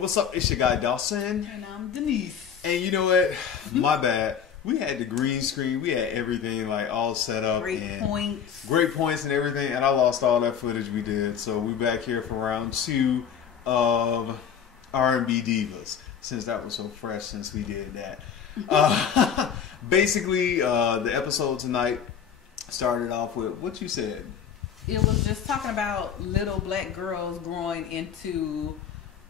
what's up? It's your guy Dawson. And I'm Denise. And you know what? My bad. We had the green screen. We had everything like all set up. Great points and everything. And I lost all that footage we did. So we back here for round 2 of R&B Divas. Since that was so fresh since we did that. Basically, the episode tonight started off with what you said. It was just talking about little black girls growing into,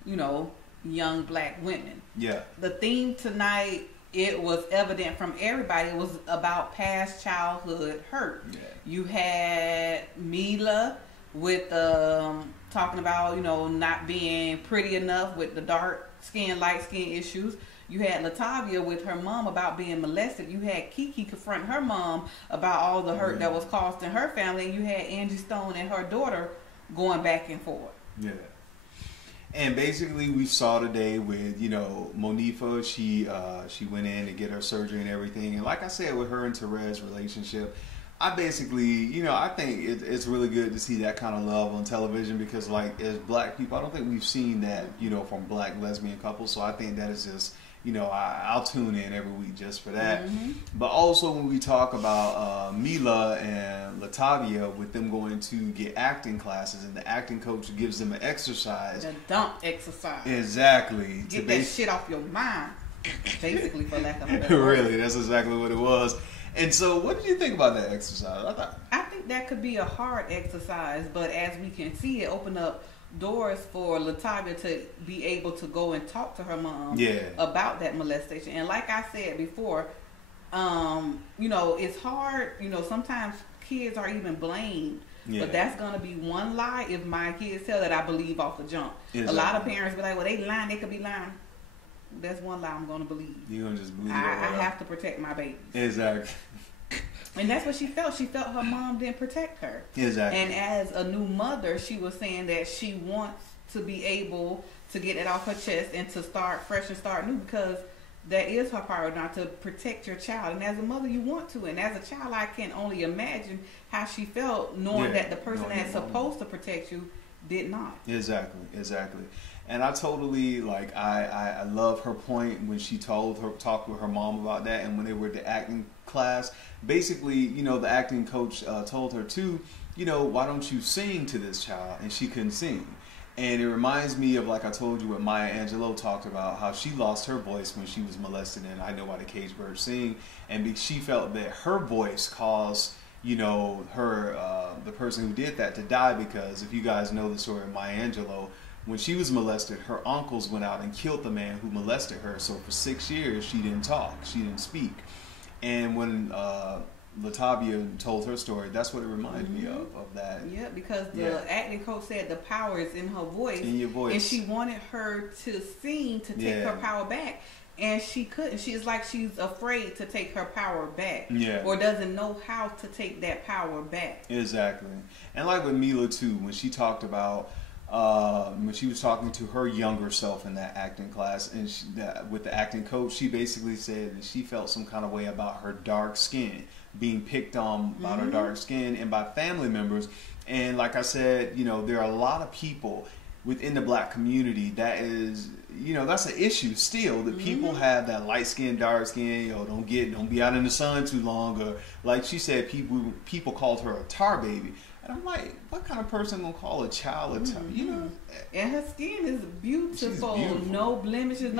you know, young black women. Yeah. The theme tonight, it was evident from everybody, it was about past childhood hurt. Yeah. You had Mila with talking about, you know, not being pretty enough with the dark skin, light skin issues. You had Latavia with her mom about being molested. You had Kiki confronting her mom about all the hurt that was caused in her family. And you had Angie Stone and her daughter going back and forth. Yeah. And basically we saw today with, you know, Monifa, she went in to get her surgery and everything. And like I said, with her and Therese relationship, I basically, you know, I think it's really good to see that kind of love on television because, like, as black people, I don't think we've seen that, you know, from black lesbian couples. So I think that is just, you know, I'll tune in every week just for that. Mm-hmm. But also when we talk about Mila and Latavia with them going to get acting classes and the acting coach gives them an exercise. The dump exercise. Exactly. Get that shit off your mind. Basically, for lack of a better word. Really, that's exactly what it was. And so what did you think about that exercise? I think that could be a hard exercise, but as we can see, it opened up doors for Latavia to be able to go and talk to her mom about that molestation. And like I said before, you know, it's hard, you know, sometimes kids are even blamed. Yeah. But that's going to be one lie if my kids tell that I believe off the jump. Exactly. A lot of parents be like, well, they lying, they could be lying. That's one lie I'm going to believe. You're going to just believe I have to protect my babies. Exactly. And that's what she felt. She felt her mom didn't protect her. Exactly. And as a new mother, she was saying that she wants to be able to get it off her chest and to start fresh and start new because that is her power now to protect your child. And as a mother, you want to. And as a child, I can only imagine how she felt knowing that the person that's supposed to protect you did not. Exactly. Exactly. And I totally, like, I love her point when she talked with her mom about that. And when they were at the acting class, basically, you know, the acting coach told her too, you know, why don't you sing to this child? And she couldn't sing. And it reminds me of, like I told you, what Maya Angelou talked about, how she lost her voice when she was molested in I Know Why the Caged Birds Sing. And she felt that her voice caused, you know, her, the person who did that to die because if you guys know the story of Maya Angelou, when she was molested, her uncles went out and killed the man who molested her. So for 6 years, she didn't talk. She didn't speak. And when Latavia told her story, that's what it reminded me of that. Yeah, because the acting coach said the power is in her voice. In your voice. And she wanted her to sing to take her power back. And she couldn't. She's like she's afraid to take her power back. Yeah. Or doesn't know how to take that power back. Exactly. And like with Mila too, when she talked about when she was talking to her younger self in that acting class and with the acting coach, she basically said that she felt some kind of way about her dark skin, being picked on about her dark skin and by family members. And like I said, you know, there are a lot of people within the black community that is, you know, that's an issue still, that people have that light skin, dark skin, you know, don't be out in the sun too long, or like she said, people called her a tar baby. And I'm like, what kind of person gonna call a child a tar? You know, and her skin is beautiful, no blemishes,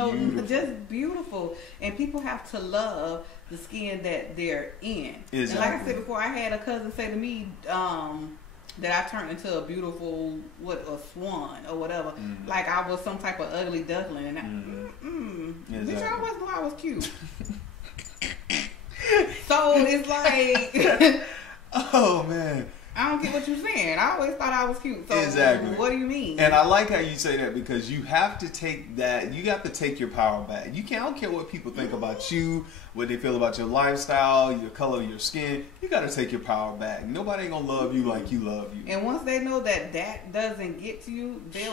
just beautiful. And people have to love the skin that they're in. Exactly. And like I said before, I had a cousin say to me that I turned into a beautiful a swan or whatever, like I was some type of ugly duckling. And bitch, I always knew I was cute. So it's like, oh man. I don't get what you're saying. I always thought I was cute. So exactly. What do you mean? And I like how you say that because you have to take that. You have to take your power back. You can't. I don't care what people think about you, what they feel about your lifestyle, your color of your skin. You got to take your power back. Nobody ain't gonna love you like you love you. And once they know that that doesn't get to you, they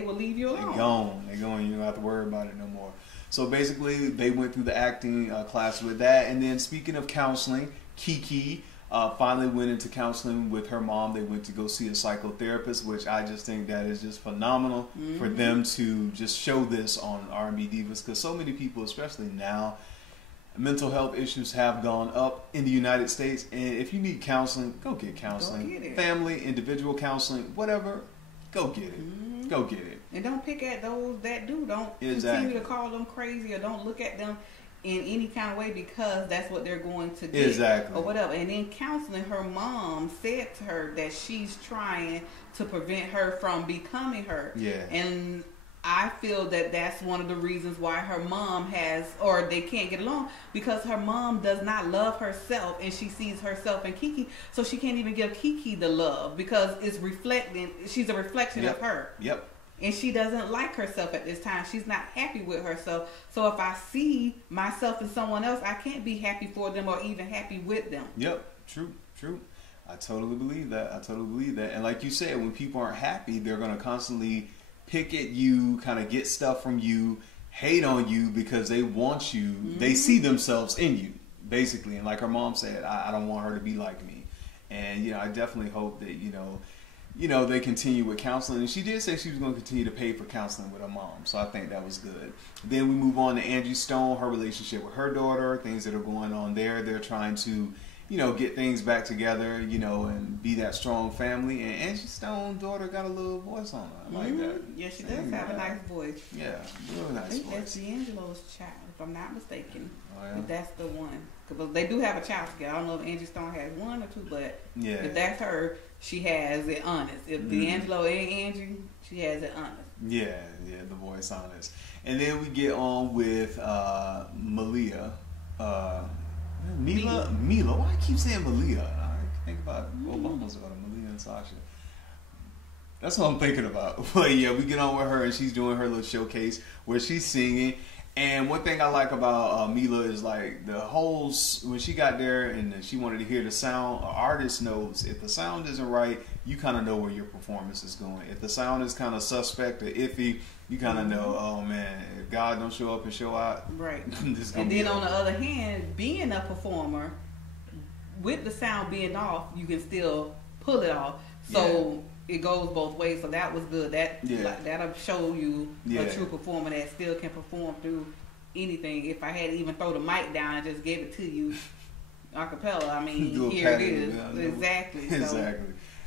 will leave you alone. They're gone. You don't have to worry about it no more. So basically, they went through the acting class with that. And then speaking of counseling, Kiki. finally went into counseling with her mom. They went to go see a psychotherapist, which I just think that is just phenomenal for them to just show this on R&B Divas, because so many people, especially now, mental health issues have gone up in the United States, and if you need counseling, go get counseling. Go get it. Family, individual counseling, whatever, go get it. Go get it. And don't pick at those that do. Don't continue to call them crazy, or don't look at them in any kind of way because that's what they're going to get. Or whatever. And in counseling, her mom said to her that she's trying to prevent her from becoming her. Yeah. And I feel that that's one of the reasons why her mom has, or they can't get along, because her mom does not love herself, and she sees herself in Kiki, so she can't even give Kiki the love because it's reflecting. She's a reflection of her. Yep. And she doesn't like herself at this time. She's not happy with herself. So if I see myself in someone else, I can't be happy for them or even happy with them. Yep. True. I totally believe that. And like you said, when people aren't happy, they're going to constantly pick at you, kind of get stuff from you, hate on you because they want you. They see themselves in you, basically. And like her mom said, I don't want her to be like me. And, I definitely hope that, they continue with counseling. And she did say she was going to continue to pay for counseling with her mom. So I think that was good. Then we move on to Angie Stone, her relationship with her daughter, things that are going on there. They're trying to, get things back together, and be that strong family. And Angie Stone's daughter got a little voice on her. I like that. Yeah, she does have a nice voice. Yeah, real nice voice. I think that's D'Angelo's child, if I'm not mistaken. Oh, yeah? If that's the one. Because they do have a child together. I don't know if Angie Stone has one or two, but if that's her, she has it honest. If D'Angelo ain't Angie, she has it honest. Yeah, the voice honest. And then we get on with Malia. Mila. Why I keep saying Malia? I think about Obama's daughter, Malia and Sasha. That's what I'm thinking about. But yeah, we get on with her and she's doing her little showcase where she's singing. And one thing I like about Mila is like the whole, when she got there and she wanted to hear the sound, an artist knows if the sound isn't right, you kind of know where your performance is going. If the sound is kind of suspect or iffy, you kind of know, oh man, if God don't show up and show out. Right. And then on the other hand, being a performer, with the sound being off, you can still pull it off. So it goes both ways. So that was good. That'll show you a true performer that still can perform through anything. If I had to even throw the mic down and just gave it to you a cappella, I mean, here it is. Exactly.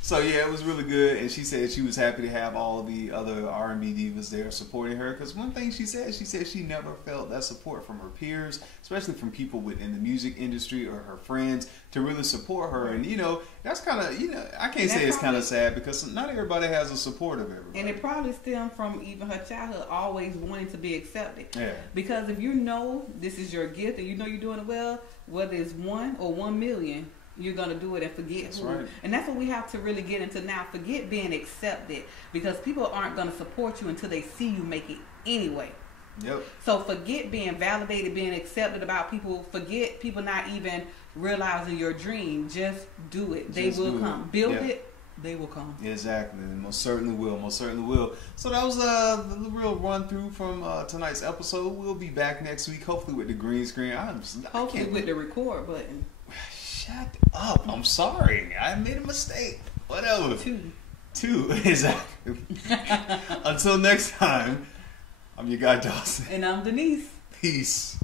So yeah, it was really good, and she said she was happy to have all the other R&B divas there supporting her. Because one thing she said she never felt that support from her peers, especially from people within the music industry or her friends, to really support her. And that's kind of I can't say it's kind of sad because not everybody has a support of everybody. And it probably stemmed from even her childhood, always wanting to be accepted. Yeah. Because if you know this is your gift and you're doing it well, whether it's 1 or 1 million. You're going to do it and forget who. Right. And that's what we have to really get into now. Forget being accepted, because people aren't going to support you until they see you make it anyway. Yep. So forget being validated, being accepted about people. Forget people not even realizing your dream. Just do it. They will come. Build it. They will come. Exactly. Most certainly will. So that was the real run through from tonight's episode. We'll be back next week, hopefully with the green screen. Hopefully with the record button. Shut up. I'm sorry. I made a mistake. Whatever. 2. Exactly. Until next time, I'm your guy Dawson. And I'm Denise. Peace.